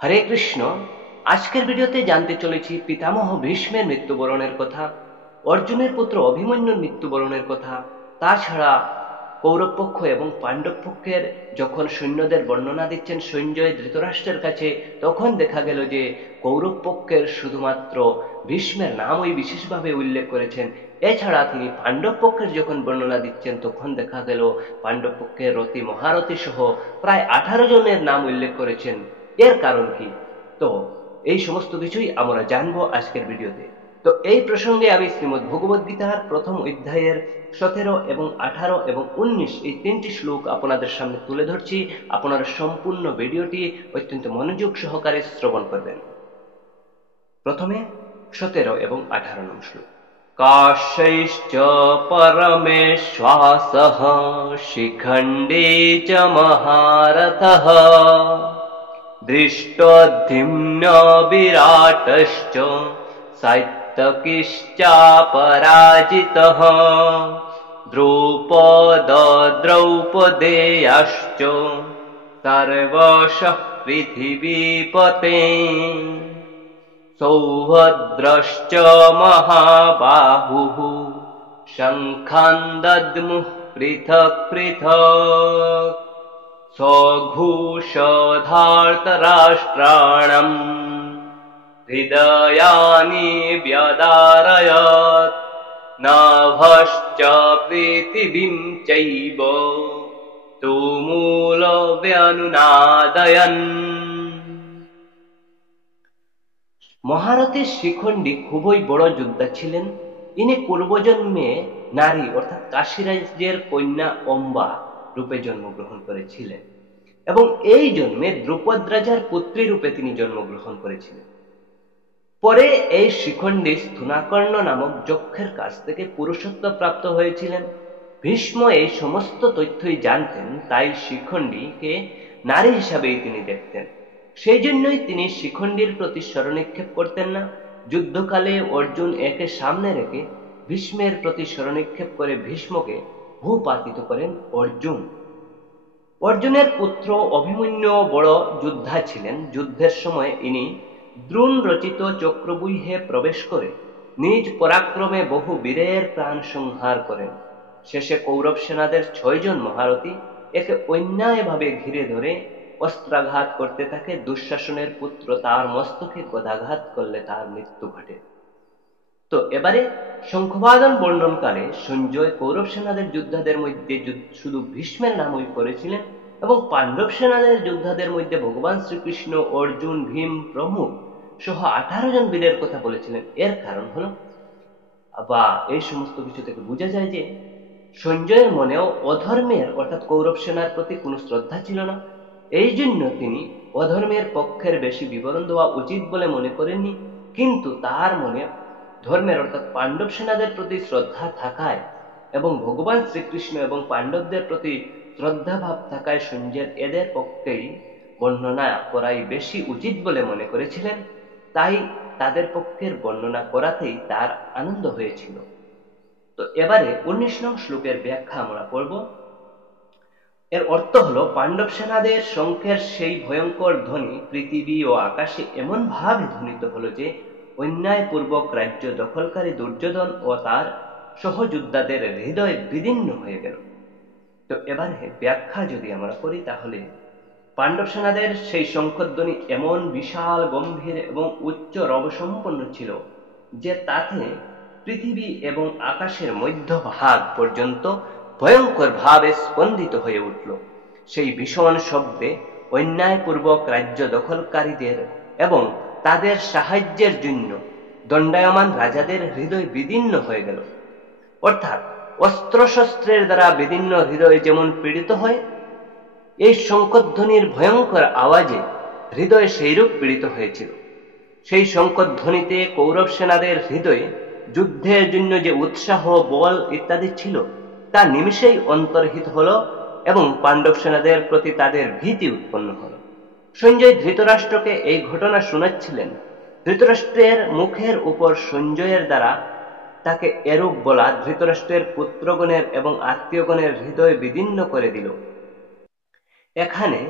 হরে কৃষ্ণ। আজকের ভিডিওতে জানতে চলেছি পিতামহ ভীষ্মের মৃত্যুবরণের কথা, অর্জুনের পুত্র অভিমন্যুর মৃত্যুবরণের কথা। তাছাড়া কৌরব পক্ষ এবং পাণ্ডব পক্ষের যখন সৈন্যদের বর্ণনা দিচ্ছেন সঞ্জয় ধৃতরাষ্ট্রের কাছে, তখন দেখা গেল যে কৌরব পক্ষের শুধুমাত্র ভীষ্মের নামই বিশেষভাবে উল্লেখ করেছেন। এছাড়া তিনি পাণ্ডব পক্ষের যখন বর্ণনা দিচ্ছেন তখন দেখা গেল পাণ্ডব পক্ষের রতি মহারথী সহ প্রায় 18 জনের নাম উল্লেখ করেছেন। এর কারণ কি? তো এই সমস্ত কিছুই আমরা জানবো আজকের ভিডিওতে। তো এই প্রসঙ্গে আমি শ্রীমদ্ ভগবদ গীতার প্রথম অধ্যায়ের 17 এবং 18 এবং 19 এই তিনটি শ্লোক আপনাদের সামনে তুলে ধরছি। আপনারা সম্পূর্ণ ভিডিওটি অত্যন্ত মনোযোগ সহকারে শ্রবণ করবেন। প্রথমে 17 এবং 18 নং শ্লোক। কাশ্যৈশ্চ পরমেশ্বাসঃ শিখণ্ডে চ মহারথঃ দৃষ্টদ্যুম্ন বিরাটশ্চ সাত্যকিশ্চাপরাজিতঃ দ্রৌপদেয়াশ্চ সর্বশঃ পৃথিবীপতে সৌভদ্রশ্চ মহাবাহুঃ শঙ্খান দদ্মুঃ পৃথক্ পৃথক্ সঘোষধার্তরাষ্ট্রাণাম হৃদয়ানি ব্যদারয়त् নাভশ্চ পৃথিবীম চৈব তুমূল ব্যনুনাদয়न्। মহারথী শিখণ্ডী খুবই বড় যোদ্ধা ছিলেন। ইনি পূর্বজন্মে নারী অর্থাৎ কাশীরাজ্যের কন্যা অম্বা রূপে জন্মগ্রহণ করেছিলেন এবং এই জন্মে দ্রুপদ রাজার পুত্রী রূপে তিনি জন্মগ্রহণ করেছিলেন। পরে এই শিখণ্ডী স্থূণাকর্ণ নামক যক্ষের কাছ থেকে পুরুষত্ব প্রাপ্ত হয়েছিলেন। ভীষ্ম এই সমস্ত তথ্যই জানতেন, তাই শিখণ্ডীকে নারী হিসাবেই তিনি দেখতেন। সেই জন্যই তিনি শিখণ্ডীর প্রতি স্মরণিক্ষেপ করতেন না। যুদ্ধকালে অর্জুন একে সামনে রেখে ভীষ্মের প্রতি স্মরণিক্ষেপ করে ভীষ্মকে ভূপাতিত করেন অর্জুন। অর্জুনের পুত্র অভিমন্যু বড় যোদ্ধা ছিলেন। যুদ্ধের সময় ইনি দ্রোণ রচিত চক্রব্যূহে প্রবেশ করে নিজ পরাক্রমে বহু বীরের প্রাণ সংহার করেন। শেষে কৌরব সেনাদের 6 জন মহারথী একে অন্যায়ভাবে ঘিরে ধরে অস্ত্রাঘাত করতে থাকে। দুঃশাসনের পুত্র তার মস্তকে গদাঘাত করলে তার মৃত্যু ঘটে। তো এবারে শঙ্খবাদন বর্ণনকালে সঞ্জয় কৌরব সেনাদের যোদ্ধাদের মধ্যে শুধু ভীষ্মের নামই করেছিলেন এবং পাণ্ডব সেনাদের যোদ্ধাদের মধ্যে ভগবান শ্রীকৃষ্ণ, অর্জুন, ভীম প্রমুখ সহ 18 জন বীরের কথা বলেছিলেন। এর কারণ হলো বা এই সমস্ত কিছু থেকে বোঝা যায় যে সঞ্জয়ের মনেও অধর্মের অর্থাৎ কৌরব সেনার প্রতি কোনো শ্রদ্ধা ছিল না। এই জন্য তিনি অধর্মের পক্ষের বেশি বিবরণ দেওয়া উচিত বলে মনে করেননি, কিন্তু তার মনে ধর্মের অর্থাৎ পাণ্ডব সেনাদের প্রতি শ্রদ্ধা থাকায় এবং ভগবান শ্রীকৃষ্ণ এবং পাণ্ডবদের প্রতি শ্রদ্ধাভাব থাকায় সঞ্জয় এদের পক্ষেই বর্ণনা করাই বেশি উচিত বলে মনে করেছিলেন। তাই তাদের পক্ষের বর্ণনা করাতেই তার আনন্দ হয়েছিল। তো এবারে 19 নং শ্লোকের ব্যাখ্যা আমরা পড়ব। এর অর্থ হলো, পাণ্ডব সেনাদের শঙ্খের সেই ভয়ঙ্কর ধ্বনি পৃথিবী ও আকাশে এমন ভাবে ধ্বনিত হলো যে অন্যায়পূর্বক রাজ্য দখলকারী দুর্যোধন ও তার সহযোদ্ধাদের হৃদয় বিদীর্ণ হয়ে গেল। তো এবারে ব্যাখ্যা যদি আমরা করি তাহলে পাণ্ডব সেনাদের সেই শঙ্খধ্বনি এমন বিশাল, গম্ভীর এবং উচ্চ রবসম্পন্ন ছিল যে তাতে পৃথিবী এবং আকাশের মধ্যভাগ পর্যন্ত ভয়ঙ্কর ভাবে স্পন্দিত হয়ে উঠল। সেই ভীষণ শব্দে অন্যায়পূর্বক রাজ্য দখলকারীদের এবং তাদের সাহায্যের জন্য দণ্ডায়মান রাজাদের হৃদয় বিদীর্ণ হয়ে গেল। অর্থাৎ অস্ত্রশস্ত্রের দ্বারা বিদীর্ণ হৃদয় যেমন পীড়িত হয়, এই শঙ্খধ্বনির ভয়ঙ্কর আওয়াজে হৃদয় সেইরূপ পীড়িত হয়েছিল। সেই শঙ্খধ্বনিতে কৌরব সেনাদের হৃদয়ে যুদ্ধের জন্য যে উৎসাহ, বল ইত্যাদি ছিল তা নিমেষেই অন্তর্হিত হল এবং পাণ্ডব সেনাদের প্রতি তাদের ভীতি উৎপন্ন হল। সঞ্জয় ধৃতরাষ্ট্রকে এই ঘটনা শোনাচ্ছিলেন। ধৃতরাষ্ট্রের মুখের উপর সঞ্জয়ের দ্বারা তাকে এরূপ বলা ধৃতরাষ্ট্রের পুত্রগণের এবং আত্মীয়গণের হৃদয় বিদীর্ণ করে দিল। এখানে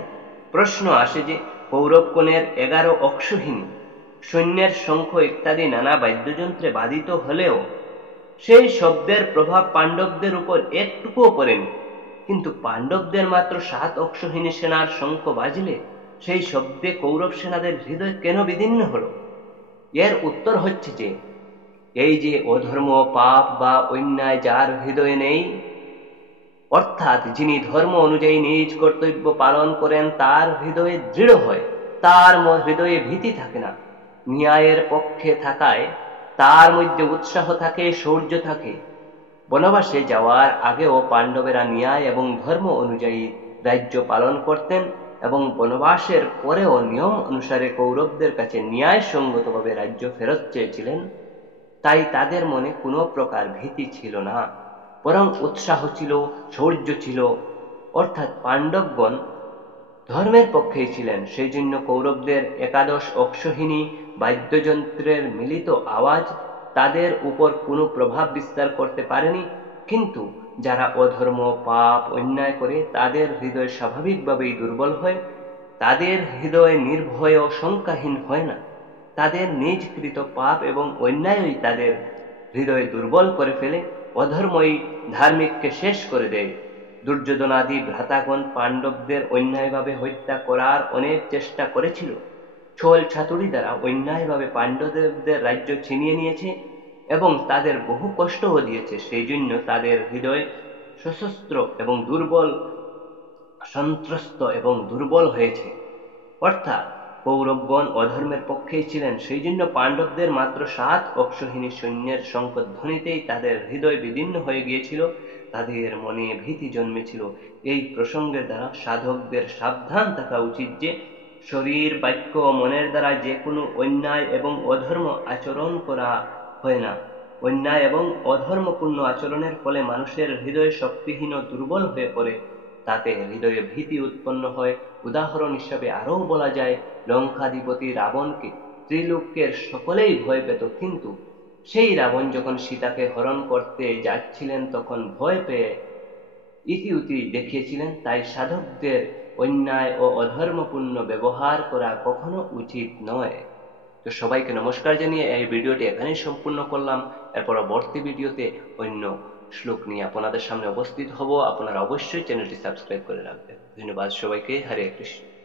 প্রশ্ন আসে যে কৌরবগণের 11 অক্ষৌহিণী সৈন্যের শঙ্খ ইত্যাদি নানা বাদ্যযন্ত্রে বাধিত হলেও সেই শব্দের প্রভাব পাণ্ডবদের উপর একটুকুও পড়েনি। কিন্তু পাণ্ডবদের মাত্র 7 অক্ষৌহিণী সেনার শঙ্খ বাজলে সেই শব্দে কৌরব সেনাদের হৃদয় কেন বিদীর্ণ হলো? এর উত্তর হচ্ছে যে, এই যে অধর্ম, পাপ বা অন্যায় যার হৃদয়ে নেই, অর্থাৎ যিনি ধর্ম অনুযায়ী নিজ কর্তব্য পালন করেন, তার হৃদয়ে দৃঢ় হয়, তার হৃদয়ে ভীতি থাকে না। ন্যায়ের পক্ষে থাকায় তার মধ্যে উৎসাহ থাকে, শৌর্য থাকে। বনবাসে যাওয়ার আগেও পাণ্ডবেরা ন্যায় এবং ধর্ম অনুযায়ী রাজ্য পালন করতেন এবং বনবাসের পরেও নিয়ম অনুসারে কৌরবদের কাছে ন্যায়সঙ্গতভাবে রাজ্য ফেরত চেয়েছিলেন। তাই তাদের মনে কোনো প্রকার ভীতি ছিল না, বরং উৎসাহ ছিল, শৌর্য ছিল। অর্থাৎ পাণ্ডবগণ ধর্মের পক্ষেই ছিলেন। সেই জন্য কৌরবদের 11 অক্ষৌহিণী বাদ্যযন্ত্রের মিলিত আওয়াজ তাদের উপর কোনো প্রভাব বিস্তার করতে পারেনি। কিন্তু যারা অধর্ম, পাপ, অন্যায় করে তাদের হৃদয় স্বাভাবিকভাবেই দুর্বল হয়, তাদের হৃদয় নির্ভয় ও শঙ্কাহীন হয় না। তাদের নিজকৃত পাপ এবং অন্যায়ই তাদের হৃদয় দুর্বল করে ফেলে, অধর্মই ধার্মিককে শেষ করে দেয়। দুর্যোধনাদি ভ্রাতাগণ পাণ্ডবদের অন্যায়ভাবে হত্যা করার অনেক চেষ্টা করেছিল। ছল ছাতুড়ি দ্বারা অন্যায়ভাবে পাণ্ডবদের রাজ্য ছিনিয়ে নিয়েছে এবং তাদের বহু কষ্টও দিয়েছে। সেই জন্য তাদের হৃদয় সশস্ত্র এবং দুর্বল, সন্ত্রস্ত এবং দুর্বল হয়েছে। অর্থাৎ কৌরবগণ অধর্মের পক্ষেই ছিলেন। সেই জন্য পাণ্ডবদের মাত্র 7 অক্ষৌহিণী সৈন্যের শঙ্খধ্বনিতেই তাদের হৃদয় বিদীর্ণ হয়ে গিয়েছিল, তাদের মনে ভীতি জন্মেছিল। এই প্রসঙ্গের দ্বারা সাধকদের সাবধান থাকা উচিত যে, শরীর, বাক্য ও মনের দ্বারা যে কোনো অন্যায় এবং অধর্ম আচরণ করা হয় না। অন্যায় এবং অধর্মপূর্ণ আচরণের ফলে মানুষের হৃদয় শক্তিহীন ও দুর্বল হয়ে পড়ে, তাতে হৃদয়ে ভীতি উৎপন্ন হয়। উদাহরণ হিসাবে আরও বলা যায়, লঙ্কাধিপতি রাবণকে ত্রিলোকের সকলেই ভয় পেত, কিন্তু সেই রাবণ যখন সীতাকে হরণ করতে যাচ্ছিলেন তখন ভয় পেয়ে ইতিউতি দেখিয়েছিলেন। তাই সাধকদের অন্যায় ও অধর্মপূর্ণ ব্যবহার করা কখনো উচিত নয়। তো সবাইকে নমস্কার জানিয়ে এই ভিডিওটি এখানেই সম্পূর্ণ করলাম। এর পরবর্তী ভিডিওতে অন্য শ্লোক নিয়ে আপনাদের সামনে উপস্থিত হব। আপনারা অবশ্যই চ্যানেলটি সাবস্ক্রাইব করে রাখবেন। ধন্যবাদ সবাইকে। হরে কৃষ্ণ।